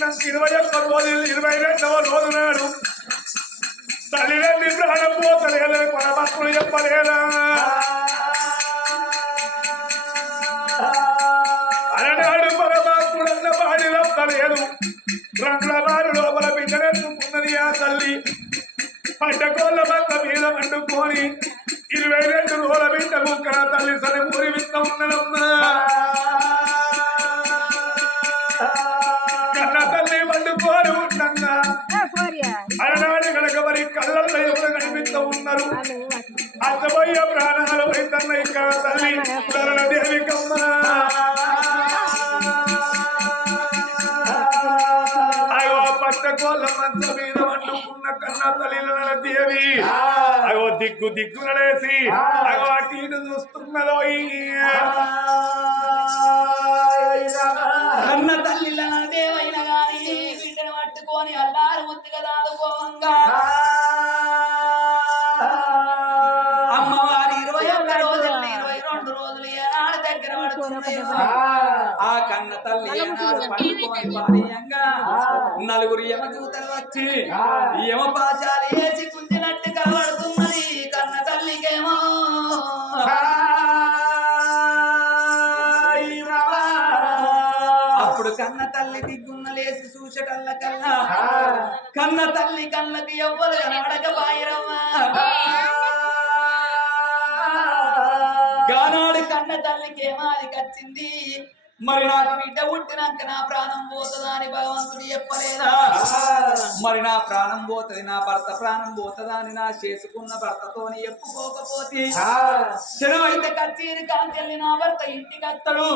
21 రోజులు 22వ రోజు నాడు తల్లిదండ్రి ప్రాణం పోతలేదని పరమాత్ముడు చెప్పలేదా అలనాడు పరమాత్ముడు అన్న పాడి తప్పలేదు రంగుల వారు లోపల బిడ్డనెత్తుకున్నది ఆ తల్లి పడ్డకోళ్ళ మంత మీద వండుకొని 22 రోజుల బిడ్డ ముక్కన తల్లి సరి పూరి విత్త ఉన్నదమ్మా కన్న తల్లి వండుకొని ఉండగా అలనాడు కనుక మరి కళ్ళల్లో ఎవరు కనిపిస్తూ ఉన్నారు అర్థమయ్య ప్రాణాలు వైతన్న ఇక్కడ తల్లి తరణ దేవి కమ్మ అగో పట్టకోళ్ళ మంచ మీద వండుకున్న కన్న తల్లి దేవి అగో దిగ్గు దిగ్గులేసి అగో అటు ఇటు చూస్తున్నదో కన్న తల్లి దేవైన గాని బిడ్డను పట్టుకొని అల్లారు ముద్దుగా దాడుకోవంగా అమ్మవారి 21 రోజులు 22 రోజులు ఏనాడు దగ్గర పడుతున్నాయో ఆ కన్న తల్లి ఏనాడు పండుకొని పానీయంగా నలుగురు యమదూతలు వచ్చి యమ పాశాలు వేసి కుంచినట్టు కనబడుతున్నది కన్న తల్లికేమో అప్పుడు కన్న తల్లి దిగ్గున్న లేసి చూచటల్ల కన్నా కన్న తల్లి కళ్ళకి ఎవ్వరు కనబడక బాయిరమ్మా గానాడు కన్న తల్లికి ఏమాది కచ్చింది మరి నాకు బిడ్డ పుట్టినాక నా ప్రాణం పోతుందా అని భగవంతుడు చెప్పలేదా మరి నా ప్రాణం పోతుంది నా భర్త ప్రాణం పోతుందా అని నా చేసుకున్న భర్తతోని ఎప్పుకోకపోతే శనవైతే కచ్చేరి కాంచెల్లి నా భర్త ఇంటికి వస్తాడు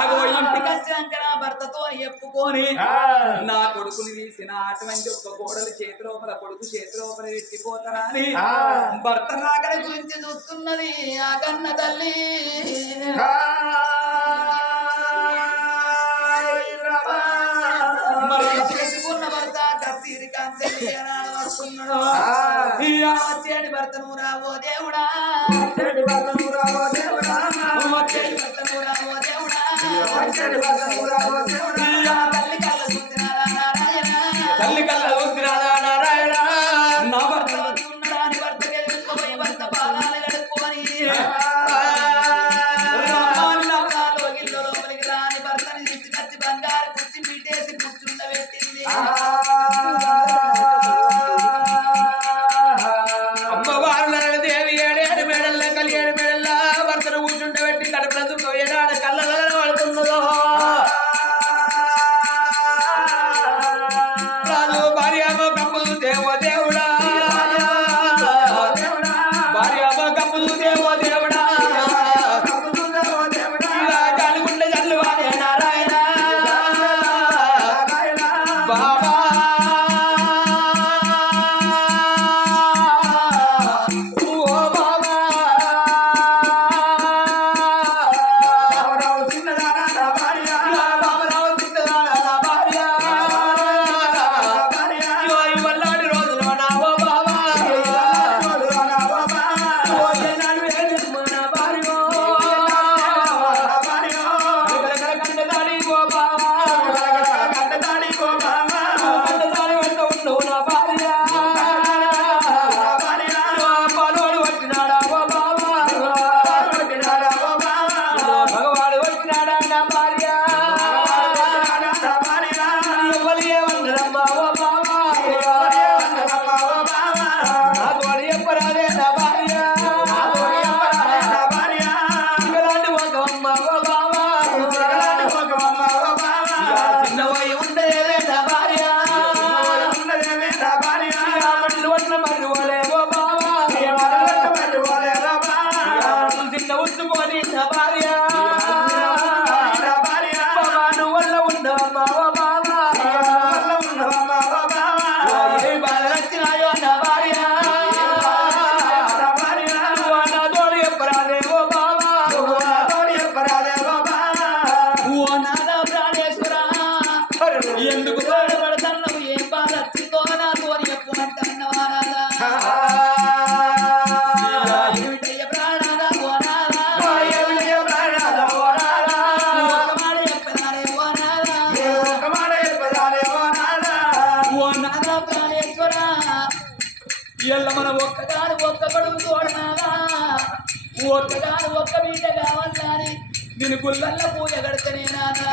అగో ఇంటికి వచ్చినాక నా భర్తతో ఎప్పుకొని నా కొడుకుని తీసిన అటువంటి ఒక్క కోడలు చేతి లోపల కొడుకు చేతి లోపల ఎట్టిపోతారా అని భర్త నాగరి గురించి చూస్తున్నది ఆ కన్న తల్లి మరి చేసుకున్న భర్త కత్తిరి కాంచెల్లి వస్తున్నాడు వచ్చేటి భర్తను రావో దేవుడా వచ్చేటి భర్తను రావో దేవుడా వచ్చేటి భర్తను రావో దేవుడా తల్లి కళ్ళ చూసినారా నారాయణ తల్లి కళ్ళ చూసినారా నారాయణ నా భర్త ఉన్నాడా అని భర్తకి ఎదుర్కోపోయి భర్త పాదాలు కడుక్కొని లోపలికి రాని భర్తని తీసుకొచ్చి బంగారు కుర్చీ పీటేసి కూర్చుండబెట్టింది అమ్మవారు దేవి 7 మేడల్లో కలి 7 మేడల్లో భర్తను కూర్చుండబెట్టి కడుపునందుకు ఏడాడు కళ్ళ పడుతున్నదో ఇళ్ళ మన ఒక్కగాడు ఒక్క కొడుకు తోడనాదా ఒక్కగాడు ఒక్క బిడ్డ కావాలి నేను గుళ్ళల్లో పూజ కడితేనే నాదా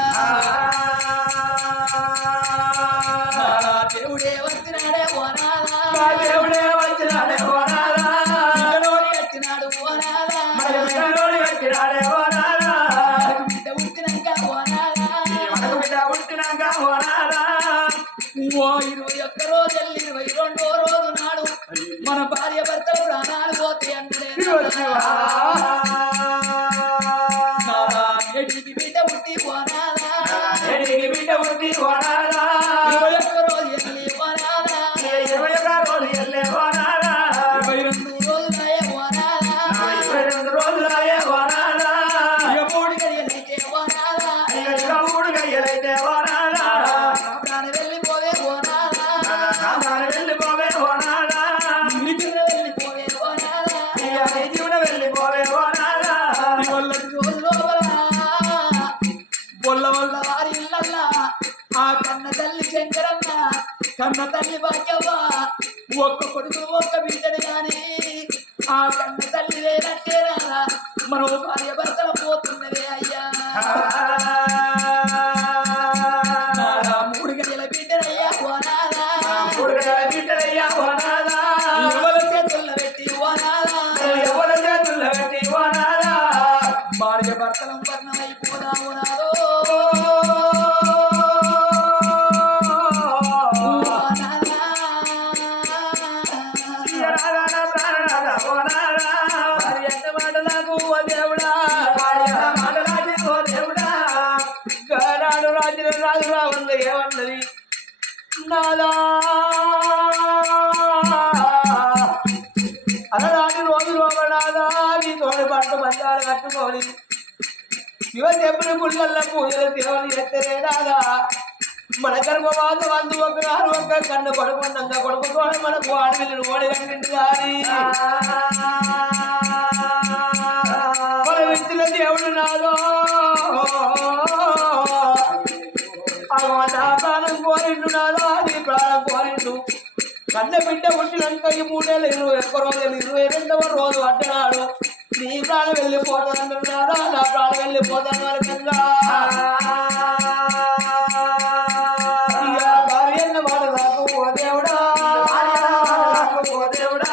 దేవుడే వచ్చినాడే ఓనాదా దేవుడే వచ్చినాడే ఓనాదా పిల్లలోని వచ్చినాడు ఓనాదా పిల్లలోని వచ్చినాడే ఓనాదా బిడ్డ పుట్టినాక ఓనాదా మనకు బిడ్డ పుట్టినాక ఓనాదా ఓ 21 రోజులు 22వ రోజు నాడు మన భార్య భర్త ప్రాణాలు పోతే అంటే ఎడికి బిడ్డ పుట్టి ఓనాదా బిడ్డ పుట్టి ఓనాదా 21 రోజు వెళ్ళి ఓనాదా 21 రోజు వెళ్ళే ఓనాదా 22 రోజులయ్యే ఓనాదా 22 రోజులయ్యే ఓనాదా 3 గడియలైతే ఓనాదా 3 గడియలైతే ఓనాదా ప్రాణం వెళ్ళిపోవే ఓనాదా వెళ్ళిపోవే ఓనాదా నిజం వెళ్ళిపోవే ఓనాదా నీ జీవన వెళ్ళిపోవే ఓనాదా బొల్ల వల్ల వారి ఇళ్ళల్లా ఆ కన్న తల్లి శంకరమ్మ కన్న తల్లి భాగ్యవ్వ ఒక్క కొడుకు ఒక్క బిడ్డని గాని ఆ కన్న తల్లి లేనట్టేనా మనం భార్య భర్తలు పోతున్నదే అయ్యా 3 గడియల బిడ్డనయ్యా ఓనాదా 3 గడియల బిడ్డనయ్యా ఓనాదా ఎవరి చేతుల్లో పెట్టి ఓనాదా ఎవరి చేతుల్లో పెట్టి ఓనాదా భార్య భర్తలం వర్ణమైపోదా ఓనాదో ఏమన్నది నాదా అలనాటి రోజు రోమనాదా నీ తోడు పట్టు మంచాలు కట్టుకొని శివ చెప్పులు గుళ్ళల్లో పూజలు సేవలు ఎత్తరే నాదా మన గర్భవాత వందు ఒకనాడు ఒక కన్ను కొడుకున్నంత కొడుకు తోడ మనకు ఆడవిల్లు ఓడి కట్టింది కానీ మన వ్యక్తుల దేవుడు నాదో నా ప్రాణం కోరిండు నాదో నీ ప్రాణం కోరిండు కన్న బిడ్డ పుట్టినాక ఈ 3 నెలలు 21 రోజులు 22వ రోజు అంటున్నాడు నీ ప్రాణం వెళ్ళిపోతాను నాదా నా ప్రాణం వెళ్ళిపోతాను వరకన్నా భార్యన్న మాట నాకు ఓ దేవుడా ఓ దేవుడా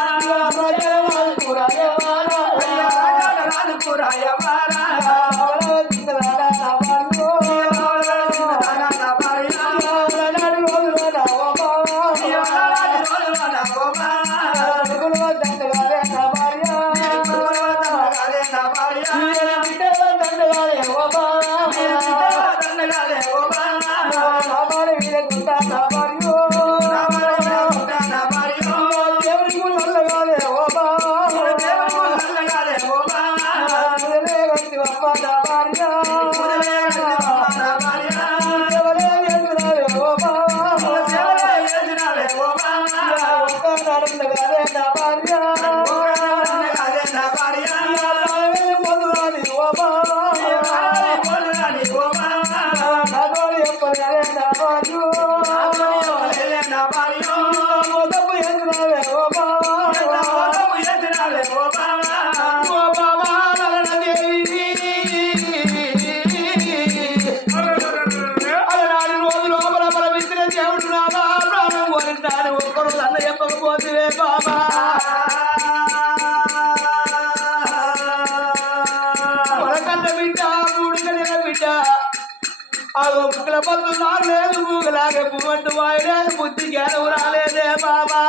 ముక్కల పద్దు రాలేదు మూగలాగే పువ్వంటు వాయలేదు బుద్ధి జ్ఞానం రాలేదే బాబా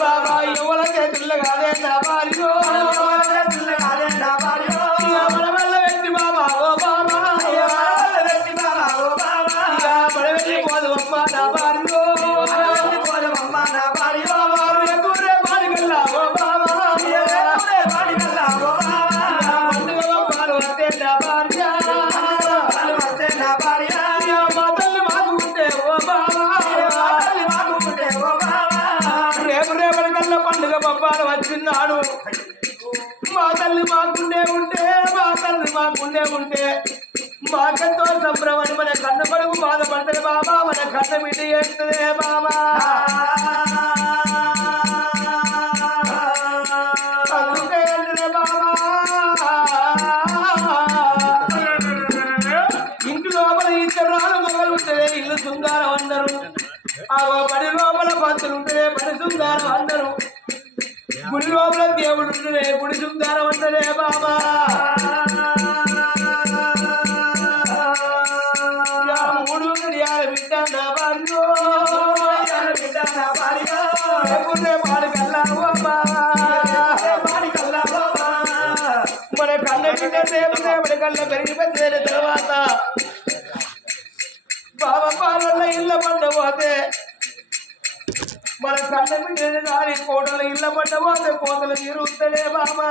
బాబా ఎవల చేతుల్లో కాదే నా భార్య మన వల్ల వ్యక్తి బాబా ఓ బాబా మన వెళ్ళి పోదు అమ్మ నా భార్య పండుగ పప్పాలు వచ్చిన్నాడు మా తల్లి మాకుండే ఉంటే మాకెంతో సంభ్రమని మన కన్న కొడుకు బాధపడతాడు బాబా మన కన్న బిడ్డ చేస్తుందే బాబా అందుకే అంటున్నా బాబా ఇంటి లోపల ఇద్దరు మొగలు ఉంటేనే ఇల్లు శృంగారం అందరు ఆ పడి లోపల పంతులు ఉంటేనే పడి శృంగారం అందరు గుడి లోపల దేవుడు ఉంటేనే గుడి శృంగారం అంటేనే బాబా మూడు బిడ్డ నా మన కళ్ళ బిడ్డ మన కళ్ళ పెరిగి పెద్ద తర్వాత బాబా పాలల్లో ఇళ్ళ పంట పోతే మన కళ్ళ బిడ్డ దాని కోటల ఇళ్ళ పంట పోతే కోతలు తిరుగుతలే బాబా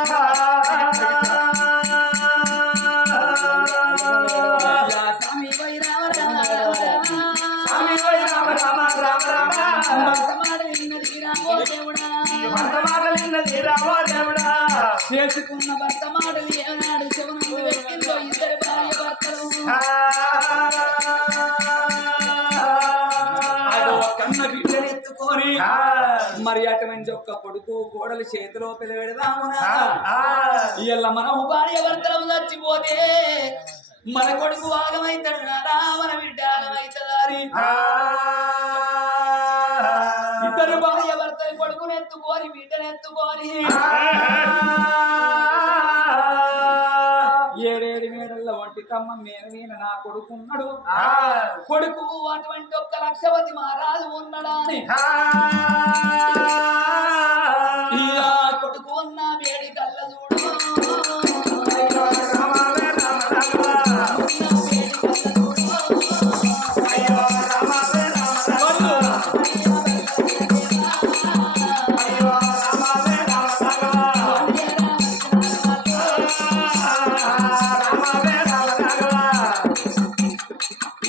చేసుకున్న భర్త మాటలు ఏనాడు శివనందు వ్యక్తిలో ఇద్దరు భార్య భర్తలు కన్న బిడ్డలు ఎత్తుకొని మరి అటువంటి ఒక్క కొడుకు కోడలు చేతిలో పిలవెడదామునా ఇళ్ళ మనం భార్య భర్తలు చచ్చిపోతే మన కొడుకు ఆగమైతాడు నాదా మన బిడ్డ ఆగమైతదారి ఇద్దరు భార్య భర్త కొడుకుని ఎత్తుకొని బిడ్డను ఎత్తుకొని ఏడేడు మేడల్లో ఒంటి కమ్మ మేనవీన నా కొడుకున్నాడు కొడుకు అటువంటి ఒక్క లక్షపతి మహారాజు ఉన్నాడా అని కొడుకు ఉన్న వేడి కళ్ళ చూడు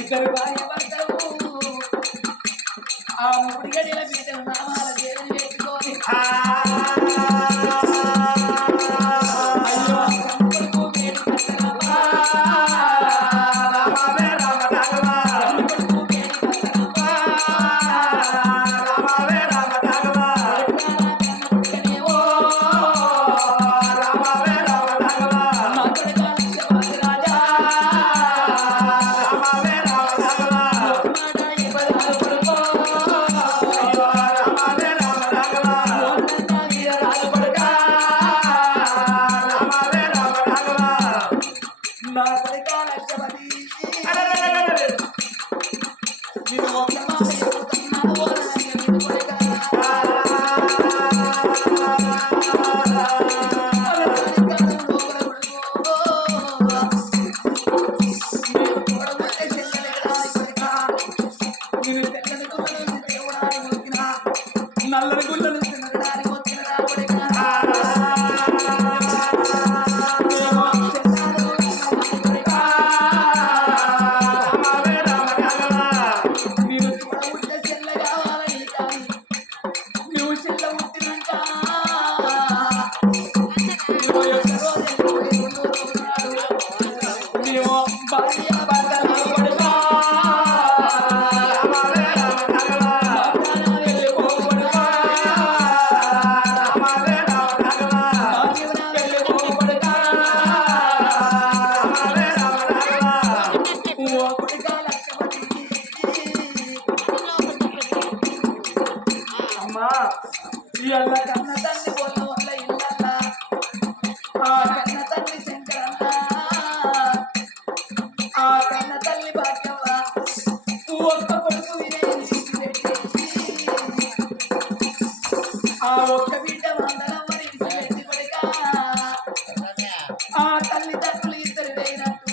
ఇద్దరు భార్య భర్తలు ఆ మూడు గడిల బీటలు నామాల దేవుని పెట్టుకొని నల్లని గుళ్ళను తినడానికి వచ్చిన నేను చూడబుట్టే చెల్ల కావాలని కానీ నువ్వు చెల్ల పుట్టినాక మేము భార్య భర్తలు కన్న తల్లి వల్ల వల్ల ఇళ్ళ ఆ కన్న తల్లి శంకరన్న ఆ కన్న తల్లి భాగ్యవ్వ ఒక్క కొడుకు ఆ ఒక్క బిడ్డ వందనం మరి పెట్టి కొడుక ఆ తల్లిదండ్రులు ఇద్దరు వేయినట్టు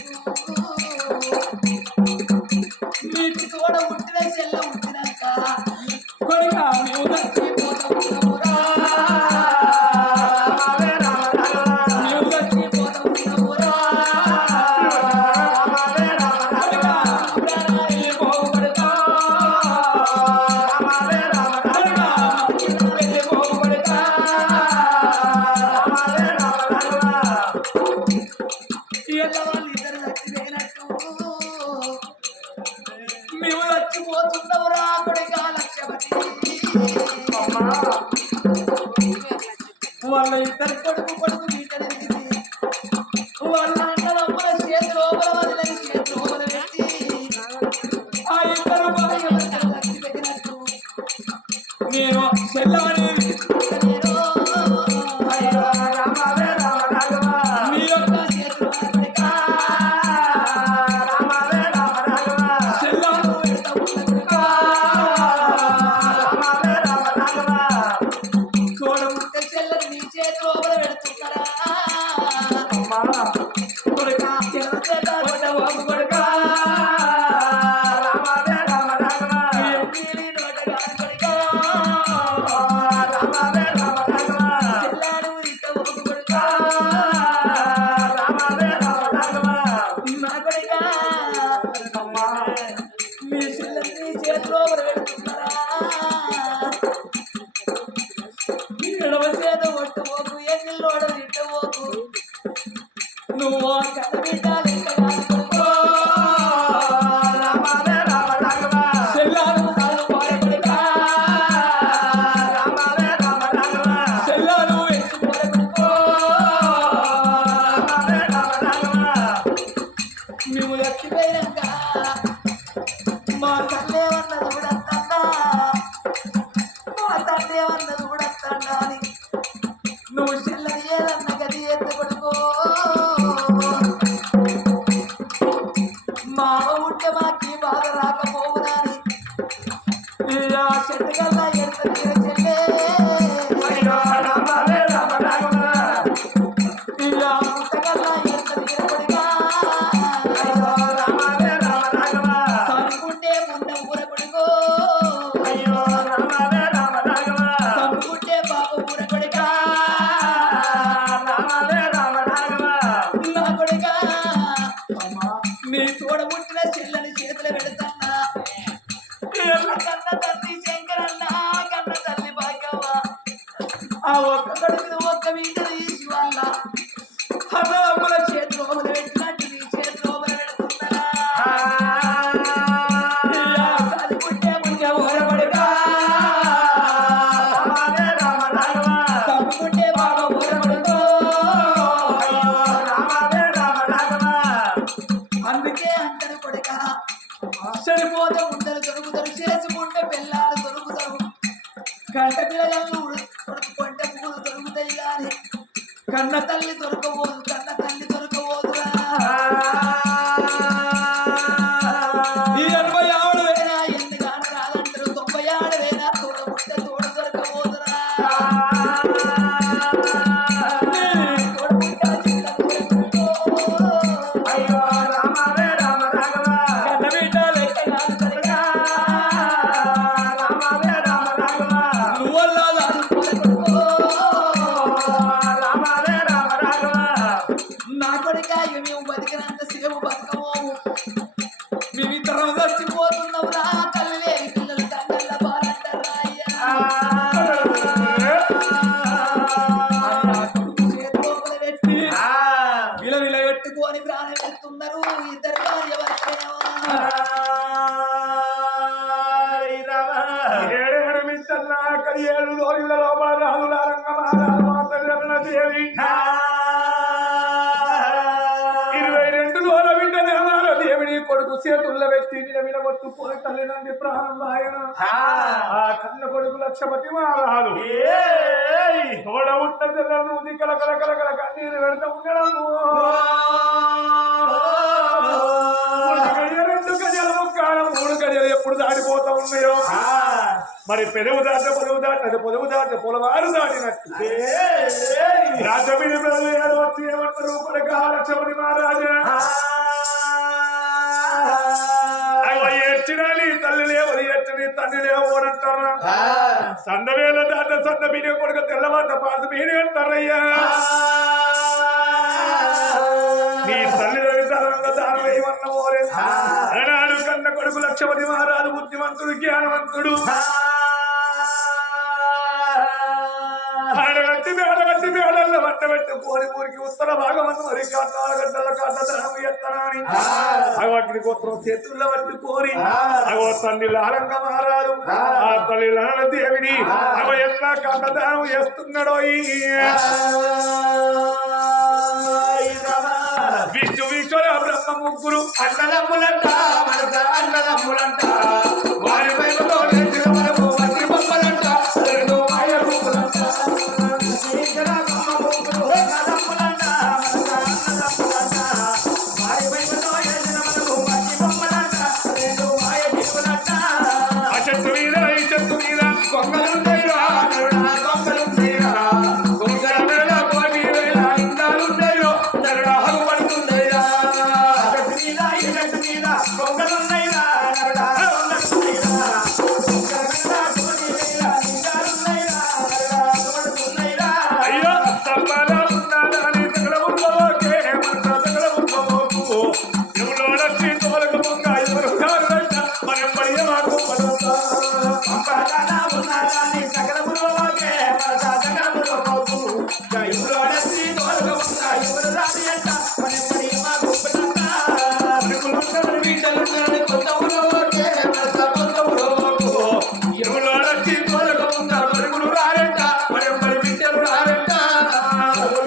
మీకు తోడ పుట్టిన చెల్ల పుట్టినాక కొడుక మేము చచ్చిపోతామురా మేము చచ్చిపోతామురా వాళ్ళు ఇద్దరు చచ్చిపోయినట్టు వాళ్ళ ఇద్దరు కొడుకు వీటని తీసి వాళ్ళ అన్నదమ్ముల చేతి లోపల వదిలేని చేతి లోపల పెట్టి ఆ ఇద్దరు భార్య లక్ష్మి పెట్టినట్టు నేను చెల్లమని నేను మీ యొక్క చేతులు కొడుకా చెల్లను చూడముంటే చెల్లని నీ చేతి లోపల పెడుతున్నారా కొడుకా కొడుకా మీ చెల్లని చేతిలో పెడుతున్నారా ఎడవ చేత కొట్టబోకు ఎన్నిల్లోడ తిట్టబోకు నువ్వు కథబిడ్డాలి చెల్లాను కాదు పాడబడికా చెల్లాను ఎత్తు పడబడుకో మేము ఎక్కిపోయినాక మా తల్లి ఏమన్నది కూడా అత్తన్నా మా తండ్రి ఏమన్నది కూడా అత్తన్నా అని నువ్వు చెల్లని ఏదన్న గది ఎత్తబడుకో మా అమ్మ ఉంటే మాకి బాధ రాకపోవునాని ఇలా చెట్టుకల్లా ఎడతగిన చెల్లే ఇలా పుట్టకల్లా ఎడతగిన కొడుకా సనుకుంటే ముండ ఊర కొడుకో సనుకుంటే పాప ఊర కొడుకా నా కొడుకా నీ తోడ పుట్టిన చెల్లని చేతులు పెడతన్నా కన్న తల్లి శంకరన్న కన్న తల్లి భాగ్యవ్వ ఆ ఒక్క కొడుకుని ఒక్క వీట తీసి వాళ్ళ అమ్మల చేతిలో పెట్టినట్టు నీ చేతిలో పెడుతున్నారా చదువుకుంటే ముందే ఊరబడిగా చదువుకుంటే బాగా ఊరబడుకో అందుకే అంటారు కొడుక చనిపోతే ఉండలు దొరుకుతారు చేసుకుంటే పిల్లలు దొరుకుతారు కంట పిల్లలను కొంట పూలు దొరుకుతాయి కానీ కన్న తల్లి దొరకబోదు కన్న తల్లి దొరకబోదురా ఈ 86 వేనా ఎందుకని రాదంటారు 96 వేనా తోడ పుట్ట తోడ దొరకబోదురా తోడ పుట్ట చిన్న నా కొడుక మేము బతికినంత సేపు బతకమోము మేమిద్దరం చచ్చిపోతున్నాం రా తల్లి లేని పిల్లలు తండ్రుల బాలంటారా అయ్యా చేతిలో పెట్టి విల పెట్టుకొని ప్రాణం పెడుతున్నారు ఇద్దరు భార్య భర్తలేమో ఏడేడు మిచ్చన్న కడియేడు రోజుల లోపల రాజులారంగ మహారాజు మాతృరమణ దేవి 22 రోజుల బిడ్డ నిర్మాణ దేవుని కొడుకు చేతుల్లో పెట్టి విడగొట్టుకొని తల్లి నుండి ప్రాణం ఆయన ఆ కన్న కొడుకు లక్షపతి మహారాజు తోడ ఉత్తరం కల కల కల కల కన్నీరు పెడతా ఉండడము 2 గడియల ముక్కాలం 3 గడియలు ఎప్పుడు దాడిపోతా ఉన్నాయో మరి పెదవు దాట పొదవు దాటది పొదవు దాట పొలవారు దాటినట్టు రాజమిని ప్రజలు వచ్చి ఏమంటారు కొడుకా లక్ష్మణి మహారాజా ఏడ్చినా నీ తల్లి లేవు ఏడ్చని తల్లి లేవు అంటారా సందవేళ దాట సంద మీడియా కొడుకు తెల్లవాట పాత మీడి అంటారయ్యా నీ తల్లి రవితరంగా దానం వేయమన్న ఓరే అలనాడు కన్న కొడుకు లక్ష్మణి మహారాజు బుద్ధిమంతుడు జ్ఞానవంతుడు ఆడగట్టి మేడల్లో పట్టబెట్టుకోని ఊరికి ఉత్తర భాగమందు మరి గడ్డల కాటం ఎత్తనాని అగ్ని గోత్రం చేతుల్లో పట్టుకోని అగో తండ్రి లాలంగా మహారాజు ఆ తల్లి లలన దేవిని అవ ఎట్లా కన్నదానం చేస్తున్నాడో విష్ణు ఈశ్వర బ్రహ్మ ముగ్గురు అన్నదమ్ములంట మనస అన్నదమ్ములంట వారి వైపులో లేచిన మనము మంత్రి బొమ్మలంట రెండు మాయ రూపులంట శ్రీకర బొమ్మ ముగ్గురు అన్నదమ్ములంట మనస అన్నదమ్ములంట వారి వైపులో లేచిన మనము మంత్రి బొమ్మలంట రెండు మాయ రూపులంట ఆ చెట్టు మీద ఈ చెట్టు మీద కొంగలుండేరా నరుడా కొంగలుండేరా కొంగల వేళ కోటి వేళ ఇందాలుండేరో నరుడా హగుపడుతుండేరా చెట్టు మీద ఈ చెట్టు మీద కొంగలున్నాయిరా నరుడా కొంగలున్నాయిరా కొంగల వేళ కోటి వేళ ఇందాలున్నాయిరా నరుడా హగుపడుతుండేరా అయ్యో సర్వాలా ఉన్నాడా అని సకల ఉద్భవోకే మనస సకల ఉద్భవోకు ఎవరో నచ్చి తోలకు పొంగ ఎవరు కాదంట మనం పడియమాకు పడతా పంపదానా ఉన్నాడా నీ సకల మురువోకే మనస సకల మురువోకు ఎవరో నచ్చి తోలుగా ఉందా ఎవరు రాని అంట మనం పడి మా గొప్పనంట మనకులుంటారు వీటలుంటారని కొత్త మురువోకే మనస కొత్త మురువోకు ఎవరో నచ్చి తోలుగా ఉందా మరుగులు రారంట మనం పడి బిడ్డలు రారంట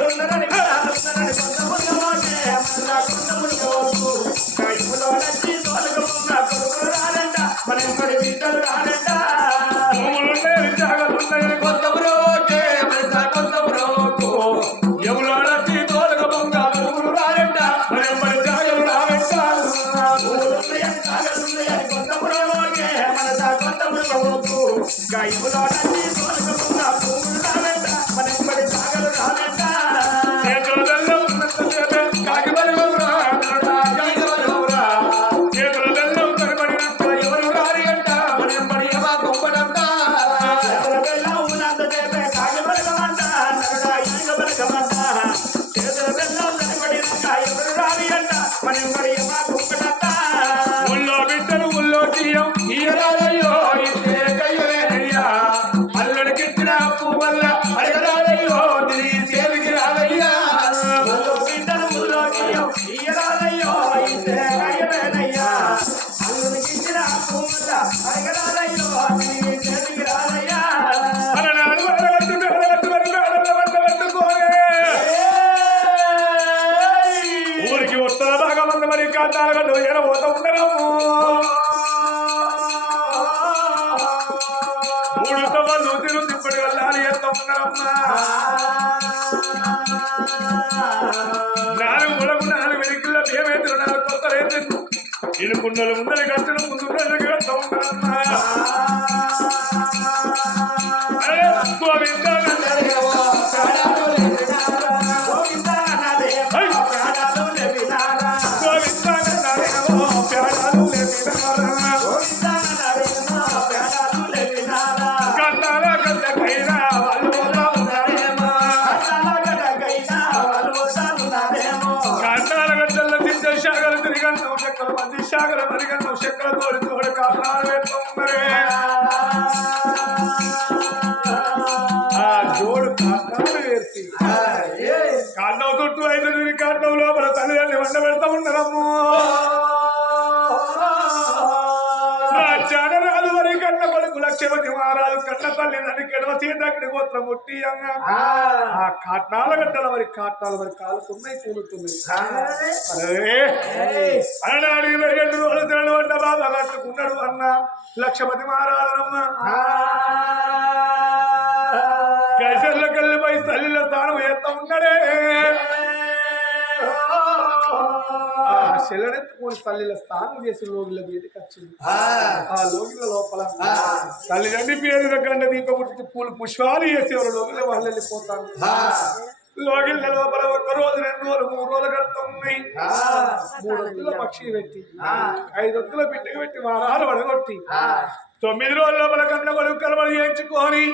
ఉన్నారని కొత్త మురువోకే మనస కొత్త మురువోకు ఎవరో నచ్చి తోలుగా ఉందా కొడుకులు రారంట మనం పడి బిడ్డలు రారంట భూములున్నాయి జాగలున్నాయి కొత్త బ్రోకే మనస కొత్త బ్రోకు ఎవరో నచ్చి తోలకు పొంగ కొడుకులు రారంట మనం పడి జాగలు రావంట ఊరున్నాయని కాగలున్నాయని కొత్త బ్రోకే మనస కొత్త బ్రోకు గాయములో నచ్చి తోలుకున్న భూములు రారంట మనం పడి సాగలు రారంట చేతులలో ఉన్నంత చేపే కాకి బలుగురా గాయములోరా చేతులలో కనబడినంత ఎవరు రాని అంట మనం పడి మా గొప్పనంట చేతుల వెళ్ళ ఉన్నంత చేపే కాగబలగమంట నరుడా ఈగబలగమంట చేతుల వెళ్ళ నిలబడినాక ఎవరు రాని అంట మనం పడి మా గొప్పనంట ఊళ్ళో బిడ్డలు ఊళ్ళో తీయం ఈయరాలయ్యో ఇదే కయ్యలేనయ్యా అల్లుడికిచ్చిన పువ్వల్ల అడగరాలయ్యో తిరిగి సేవికి రాలయ్యా ఒళ్ళో బిడ్డలు ఊళ్ళో నీయం ఈయరాలయ్యో ఇదే కయ్యలేనయ్యా అల్లుడికిచ్చిన పువ్వల్ల అడగరాలయ్యో తిరిగి సేవికి రాలయ్యా అలనాడు అడగట్టు పట్టుకోలే ఊరికి ఉత్తర భాగం మంది మరి కాటాలగడ్డు ఎడబోత ఉండరము మూడు తవ్వలు తిరుపతి వెళ్ళాలి ఎంత ఉన్నారమ్మా నాలుగు ములకు నాలుగు వెనుకల ఏమైతే నాలుగు కొత్త రైతు ఇనుకున్నలు ముందర కట్టిన ముందు ఎంత ఉన్నారమ్మా అరే గోవిందా ప్రాణాలు లేపినారా గోవిందా నా దేవా ప్రాణాలు లేపినారా గోవిందా నరేమో ప్యాడాలు లేపినారా గోవిందా నా దేవా ప్రాణాలు లేపినారా కన్నాల కన్నకైనా వాళ్ళు పోతా ఉన్నారేమో అన్నలగడగైనా వాళ్ళు వస్తానున్నారేమో కన్నాల గడ్డల్లో తింటే శాఖలు తిరిగన్నాం చక్కల మంది శాఖలు మరిగన్నాం చక్కల తోడి తోడు కారణాలు వేస్తూ ఉన్నారే ఆ జోడు కారణాలు వేసి కాండం చుట్టూ ఐదు కాండం లోపల తల్లిదండ్రి వంట పెడతా ఉన్నారమ్ము రాదు వరి కన్న కొడుకు లక్ష్మతి మహారాజు కన్న తల్లి నన్ను కెడవ సీతకి గోత్రం ముట్టి ఆ కాట్నాల గడ్డల మరి కాట్నాలు మరి కాలుతున్నాయి కూలుతున్నాయి అన్నాడు 22 రోజులు తినడు వంట బాబా కట్టుకున్నాడు అన్న లక్ష్మతి మహారాజనమ్మ కైసర్ల కల్లిపై తల్లిలో తాను వేస్తా ఉన్నాడే ఆ శిలనెత్తుకొని తల్లిలో స్నానం చేసి లోగిల బయటకు వచ్చింది ఆ లోగిల లోపల తల్లిదండ్రి పేరు కండ దీపముట్టి పూలు పుష్పాలు చేసి ఎవరు లోగిల వాళ్ళు వెళ్ళిపోతాను లోగిళ్ళ లోపల 1 రోజు 2 రోజులు 3 రోజులు కడతా ఉన్నాయి 3 ఒత్తుల పక్షి పెట్టి 5 ఒత్తుల బిడ్డకు పెట్టి వారాలు వడగొట్టి 9 రోజుల లోపల కన్న కొడుకు కలబడి చేయించుకొని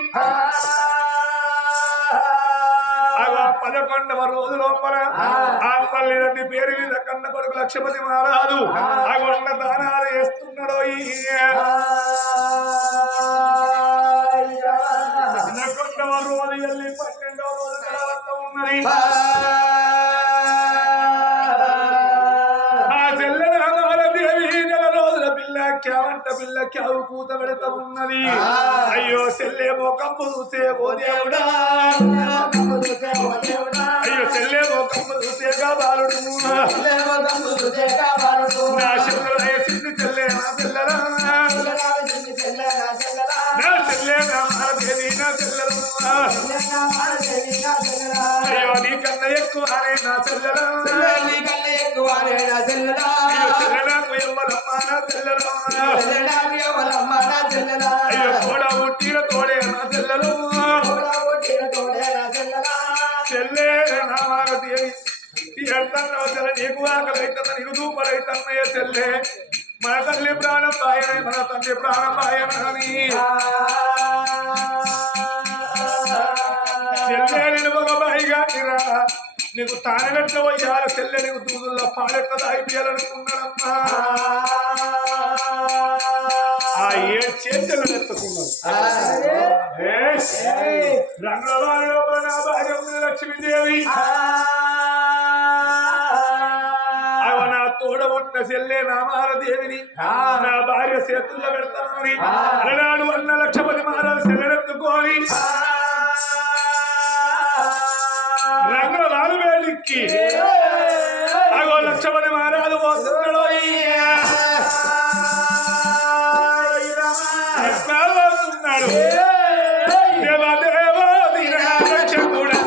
11వ రోజు లోపల ఆ తల్లిదండ్రి పేరు మీద కన్న కొడుకు లక్ష్మతి మహారాజు ఆ కొండ దానాలు వేస్తున్నాడు 11వ రోజు వెళ్ళి 12వ రోజు కలవత్త ఉన్నది ఆ చెల్లెల దేవి 9 రోజుల పిల్ల క్యావంట పిల్ల క్యావు కూత పెడతా ఉన్నది అయ్యో చెల్లే మోకమ్మ చూసే ఓ దేవుడా అయ్యో చెల్లే మోకమ్మ చూసే బాలుడు నా చెల్లెలు వేసింది చెల్లే నా పిల్లరా నా చెల్లే నా మాదేవి నా పిల్లలు అయ్యో నీ కన్నా ఎక్కువ నా చెల్లెలా అయ్యో చెల్లెలకు ఎవ్వరమ్మ నా చెల్లెలు అయ్యో తోడా ఉట్టిన తోడే నా చెల్లెలు చెల్లే నా మాదేవి ఎడతన్న నీకు ఆకలైతుంద నీకు దూపలైతన్నయ్య చెల్లే మన తల్లి ప్రాణం బాయనే మన తండ్రి ప్రాణం బాయనని చెల్లె నేను ఒక బాయిగా నీకు తానగట్ల పోయాల చెల్లె నీకు దూదుల్లో పాడెక్క దాయిపోయాలనుకున్నాడమ్మా ఆ ఏ చేతులు ఎత్తుకున్నాడు రంగవారిలో నా భార్య లక్ష్మీదేవి నా తోడ ఉన్న చెల్లె నా మారదేవిని నా భార్య చేతుల్లో పెడతానని అలనాడు అన్న లక్షపతి మహారాజు చెల్లెనెత్తుకొని రంగరాలు వేలిక్కి అగో లక్షపతి మహారాజు పోతున్నాడు పోతున్నాడు దేవదేవో రక్షకుడా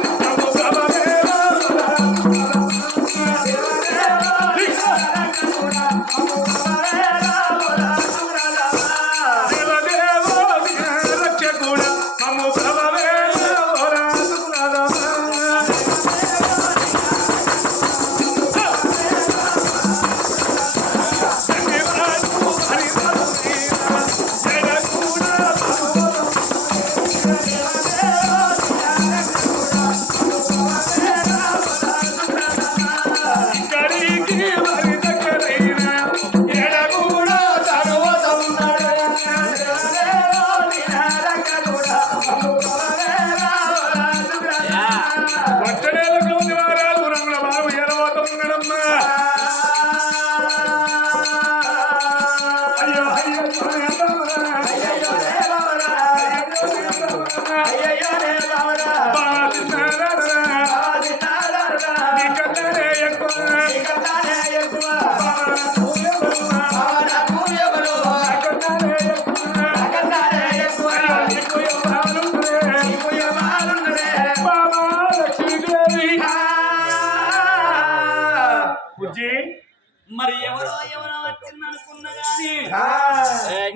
మరి ఎవరో ఎవరో వచ్చిందనుకున్నా గాని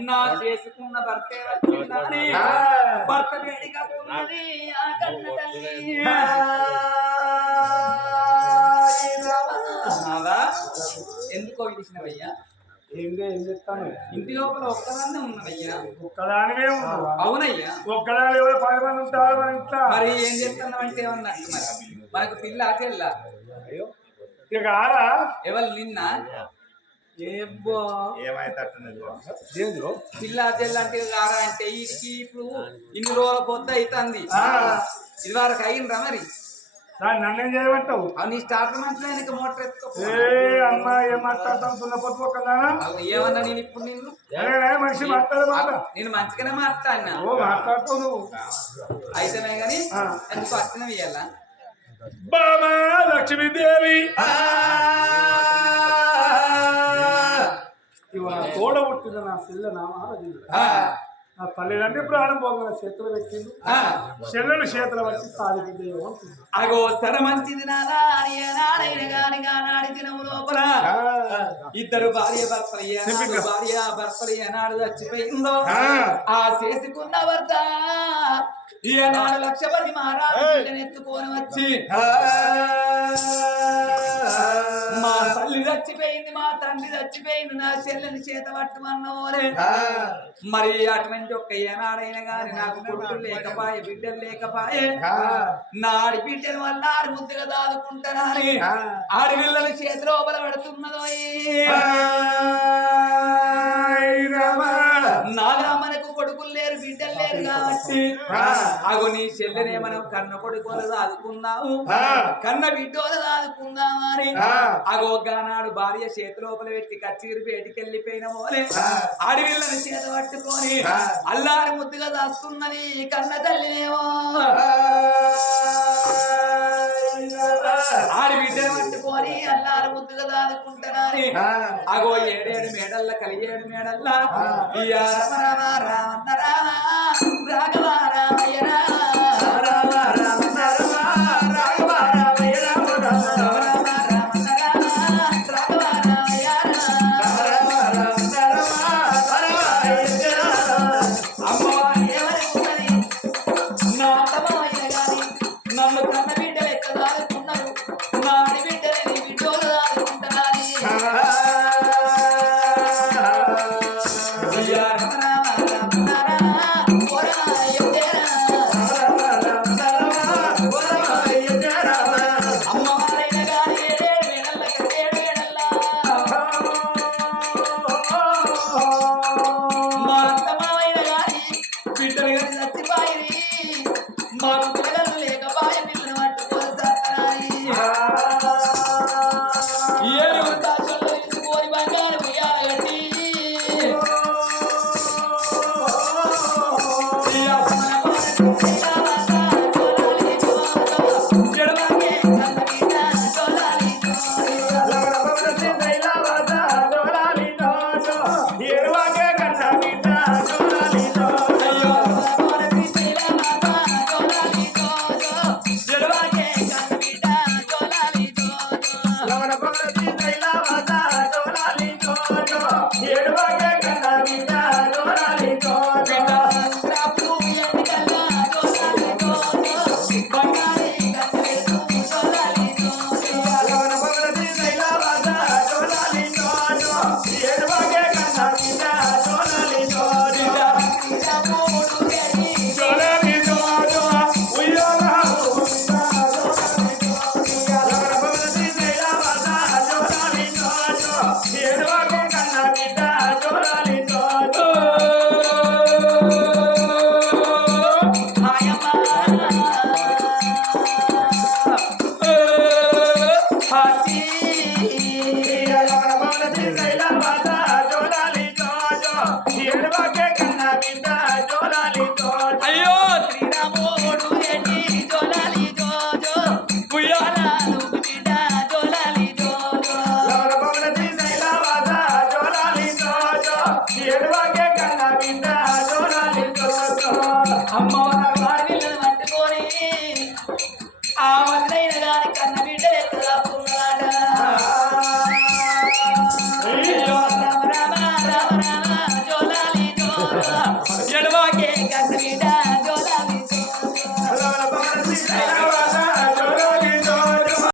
నా చేసుకున్న భర్తే వచ్చిందని భర్త వేడికి వస్తున్నది ఆ కన్న తల్లి ఎందుకో విడిచినవయ్యా ఏం చెప్తాను ఇంటి లోపల ఒక్కదాన్నే ఉన్నవయ్యా ఒక్కదానివే అవునయ్యా ఒక్కదాని ఎవరు 10 మంది ఉంటారు మన ఇంట్లో మరి ఏం చెప్తున్నావంటే ఏమన్నట్టు మరి మనకు పిల్ల అటెల్లా ఇక ఎవరు నిన్న పిల్ల అటెల్లా అంటే ఆరా అంటే వీటికి ఇప్పుడు ఇన్ని రోజుల పొద్దు అవుతుంది ఇది వరకు అయిందా మరి నన్నేం చేయమంటావు నీ స్టార్టర్ మంచిగా మోటార్ ఎత్తుకో అమ్మా ఏం మాట్లాడతాం ఏమన్నా నేను ఇప్పుడు నిన్ను మనిషి మాట్లాడమాట నేను మంచిగానే మాట్లాడినా మాట్లాడుతావు నువ్వు అయితేనే గాని ఎందుకు అర్చన వేయాలా బామా లక్ష్మీదేవి తోడ పుట్టిన నా పిల్ల నా తల్లిదండ్రి ప్రాణం పోగా చేతులు పెట్టిండు చెల్లెలు చేతులు పట్టి సాధించే అగో సర మంచిది నాడైన గాని నాడి దినము లోపల ఇద్దరు భార్య భర్తలు ఏనాడు చచ్చిపోయిందో ఆ చేసుకున్న భర్త ఏనాడు లక్షపతి మహారాజు ఎత్తుకొని వచ్చి మా తల్లి చచ్చిపోయింది మా తండ్రి చచ్చిపోయింది నా చెల్లెని చేత పట్టుమన్నోరే మరి అటువంటి ఒక్క ఏనాడైనా గాని నాకు కొడుకులు లేకపాయే బిడ్డలు లేకపాయే నా ఆడిబిడ్డల వల్ల ఆడి ముద్దుగా దాదుకుంటానని ఆడపిల్లల చేతిలో బలపడుతున్నదో నాగా మనకు కొడుకులు లేరు బిడ్డలు లేరు కాబట్టి అగో నీ చెల్లెనే మనం కన్న కొడుకోలు దాదుకుందాము కన్న బిడ్డోలు దాదుకుందామని అగో గానాడు భార్య చేతి లోపల పెట్టి కచ్చిరి పేటికెళ్ళిపోయిన మోలే ఆడవిళ్ళని చేత పట్టుకొని అల్లారి ముద్దుగా దాస్తున్నది కన్న తల్లినేమో ఆడి బిడ్డను పట్టుకొని అల్లారు ముద్దుగా దాదుకుంటారని అగో ఏడేడు మేడల్ల కలియేడు మేడల్ల రామ రామ రామన్న రామ రాఘవ రామయ్య రామ రామ రాఘవ రామయ్య రామ రామ రామన్న రామ రాఘవ రామయ్య అమ్మవారి ఏమని ఉన్నది నా అత్తమామయ్య గాని నన్ను కన్న బిడ్డలు ఎక్కడ దాదుకున్నారు నా ఆడి బిడ్డలని బిడ్డోలు దాదుకుంటారని అమ్మవారైన గాని ఏడేడు మేడల్ల కట్టేడు మేడల్ల మా అత్తమామయ్య గాని బిడ్డలు గాని చచ్చిపోయి మా పిల్లలు లేక బాయ పిల్లని పట్టుకొని సత్తనాయి ఏడు దాచుల్లో ఇసుకొని బంగారు ఉయ్యాలగట్టి ఈ అమ్మన